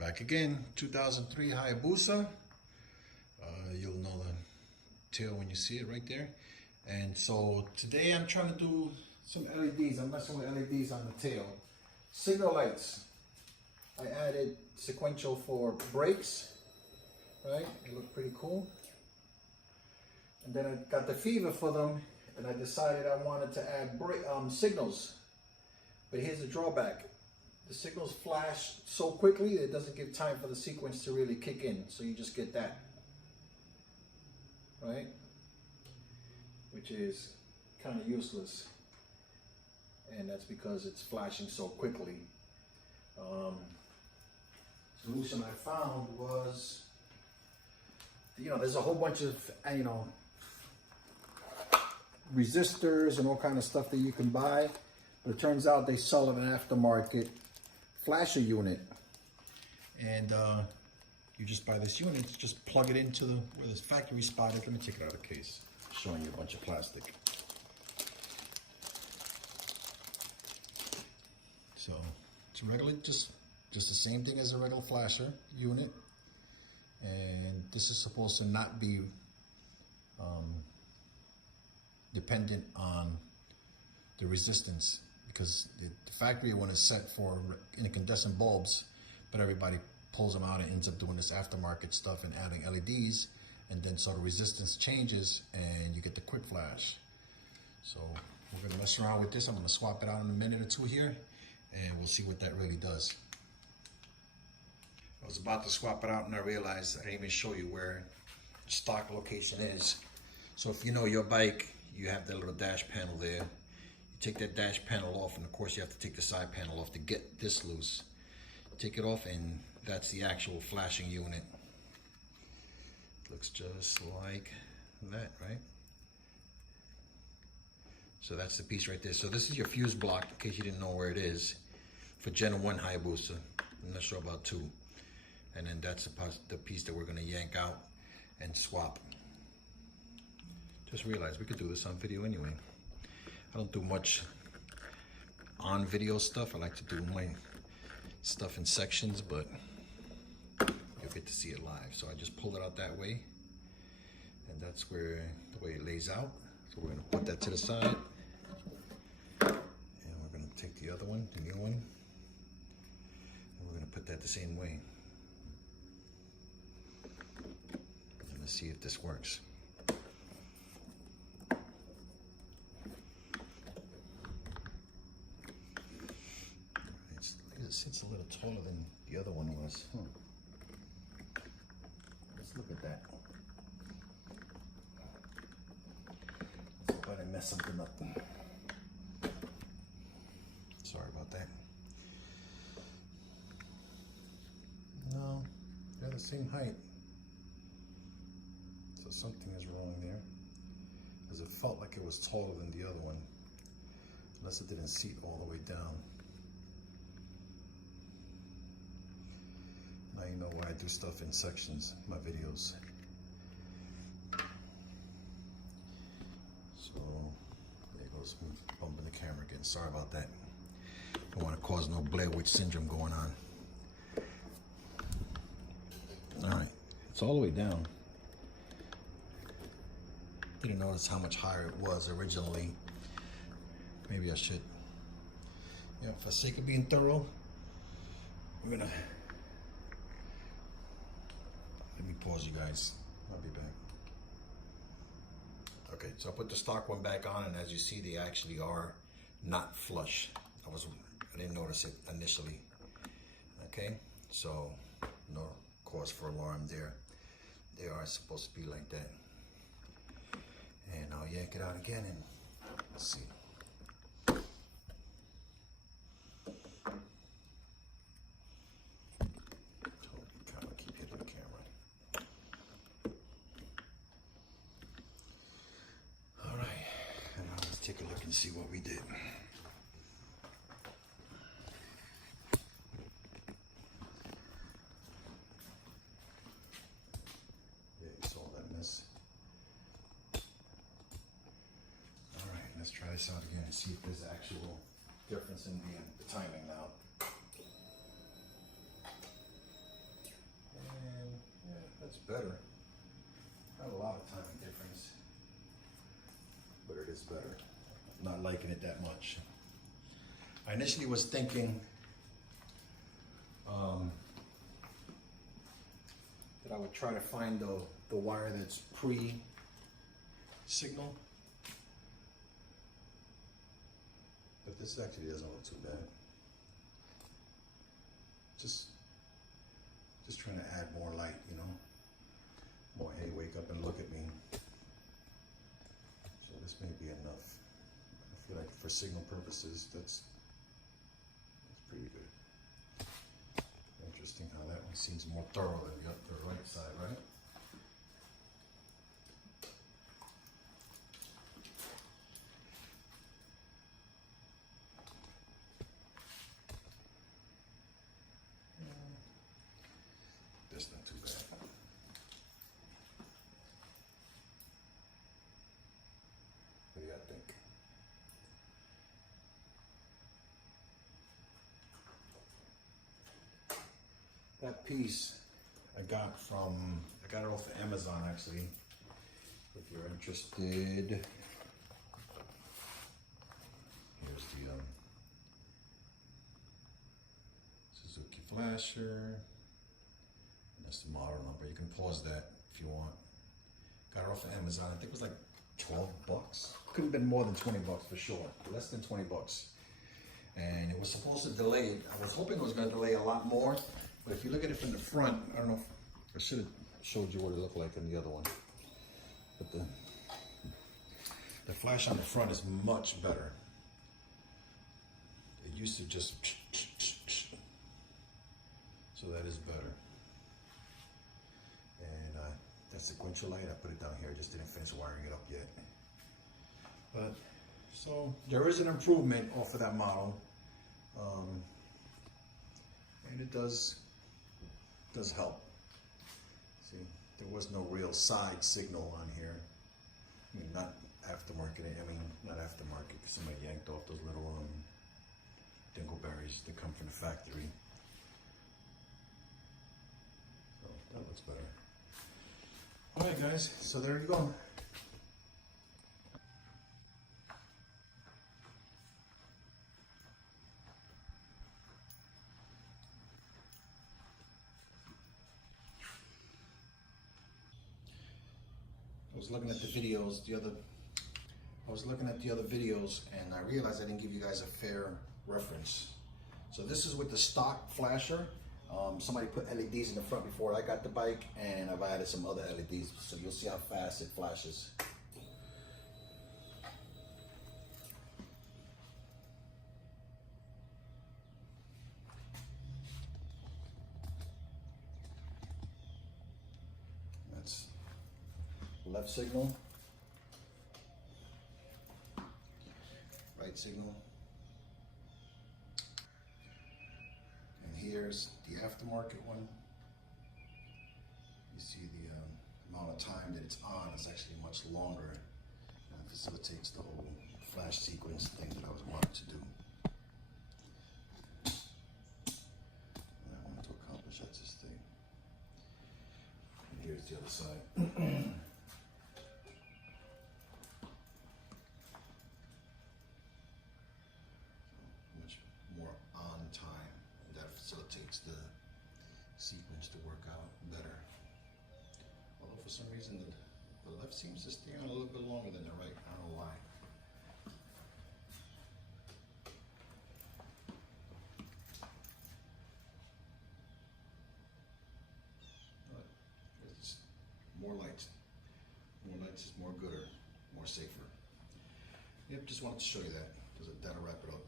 Back again, 2003 Hayabusa. You'll know the tail when you see it right there. And so today I'm trying to do some LEDs. I'm messing with LEDs on the tail. Signal lights. I added sequential for brakes, right? They look pretty cool. And then I got the fever for them, and I decided I wanted to add signals. But here's the drawback. The signals flash so quickly that it doesn't give time for the sequence to really kick in. So you just get that, right? Which is kind of useless. And that's because it's flashing so quickly. Solution I found was, there's a whole bunch of, resistors and all kind of stuff that you can buy. But it turns out they sell an aftermarket flasher unit, and you just buy this unit, just plug it into where this factory spot is. Let me take it out of the case, showing you a bunch of plastic. So it's regular, just the same thing as a regular flasher unit, and this is supposed to not be dependent on the resistance, because the factory one is set for incandescent bulbs, but everybody pulls them out and ends up doing this aftermarket stuff and adding LEDs, and then so the resistance changes and you get the quick flash. So we're gonna mess around with this. I'm gonna swap it out in a minute or two here, and we'll see what that really does. I was about to swap it out and I realized I didn't even show you where the stock location is. So if you know your bike, you have that little dash panel there. Take that dash panel off, and of course you have to take the side panel off to get this loose. Take it off, and that's the actual flashing unit. Looks just like that, right? So that's the piece right there. So this is your fuse block, in case you didn't know where it is, for Gen 1 Hayabusa. I'm not sure about 2. And then that's the piece that we're gonna yank out and swap. Just realized we could do this on video anyway. I don't do much on video stuff. I like to do my stuff in sections, but you'll get to see it live. So I just pull it out that way, and that's where the way it lays out. So we're gonna put that to the side, and we're gonna take the other one, the new one, and we're gonna put that the same way. And let's see if this works. It's a little taller than the other one was. Let's look at that. Let's hope I didn't mess something up. Sorry about that. No, they're the same height. So something is wrong there, because it felt like it was taller than the other one, unless it didn't seat all the way down. Now you know why I do stuff in sections, my videos. So there goes me bumping the camera again. Sorry about that. Don't want to cause no Blair Witch syndrome going on. All right, it's all the way down. Didn't notice how much higher it was originally. Maybe I should. Yeah, for the sake of being thorough, we're gonna. Let me pause you guys. I'll be back. Okay, so I put the stock one back on, and as you see, they actually are not flush. I didn't notice it initially. Okay, so no cause for alarm there. They are supposed to be like that. And I'll yank it out again, and let's see. Take a look and see what we did. Yeah, you saw that mess. All right, let's try this out again and see if there's actual difference in the timing now. better. Not a lot of time difference, but it is better. I'm not liking it that much. I initially was thinking that I would try to find the wire that's pre-signal, but this actually doesn't look too bad. Just trying to add more light, you know, more, hey, wake up and look at me. So this may be enough. I feel like for signal purposes, that's pretty good. Interesting how that one seems more thorough than the right side, right? That's not too bad. What do you think? That piece I got it off of Amazon actually. If you're interested, here's the Suzuki flasher. That's the model number. You can pause that if you want. Got it off of Amazon. I think it was like 12 bucks. Could have been more than 20 bucks for sure. Less than 20 bucks. And it was supposed to delay. I was hoping it was going to delay a lot more. But if you look at it from the front, I don't know if I should have showed you what it looked like in the other one. But the flash on the front is much better. It used to just, so that is better. And that sequential light, I put it down here. I just didn't finish wiring it up yet. But so there is an improvement off of that model, and it does help. See, there was no real side signal on here. I mean, not aftermarket. Not aftermarket. Somebody yanked off those little dingleberries that come from the factory. So that looks better. All right, guys. So there you go. I was looking at the videos and I realized I didn't give you guys a fair reference. So this is with the stock flasher. Somebody put LEDs in the front before I got the bike, and I've added some other LEDs, so you'll see how fast it flashes. That's left signal, right signal, and here's the aftermarket one. You see the amount of time that it's on is actually much longer, and it facilitates the whole flash sequence thing that I was wanting to do. And I wanted to accomplish, that's this thing. And here's the other side. Facilitates the sequence to work out better. Although for some reason the left seems to stay on a little bit longer than the right. I don't know why. But it's more lights. More lights is more gooder, more safer. Yep, just wanted to show you that. That'll wrap it up.